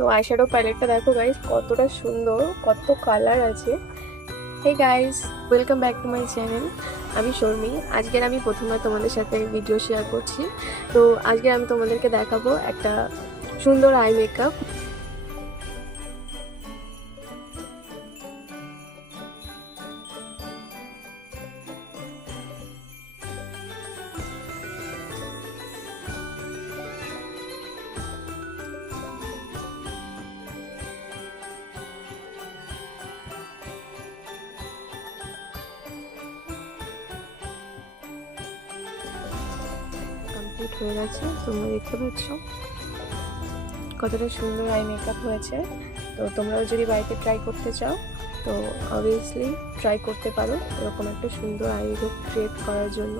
তো আইশ্যাডো প্যালেটটা দেখো গাইস, কতটা সুন্দর, কত কালার আছে। Hey guys, welcome back to my channel. আমি শর্মি। আজকের আমি প্রথমে তোমাদের সাথে ভিডিও শেয়ার করছি। তো আজকে আমি তোমাদেরকে দেখাবো একটা সুন্দর আই মেকআপ। কমপ্লিট হয়ে গেছে, তোমরা দেখতে পাচ্ছ কতটা সুন্দর আই মেকআপ হয়েছে। তো তোমরাও যদি বাড়িতে ট্রাই করতে চাও তো অবভিয়াসলি ট্রাই করতে পারো এরকম একটা সুন্দর আই লুক ক্রিয়েট করার জন্য।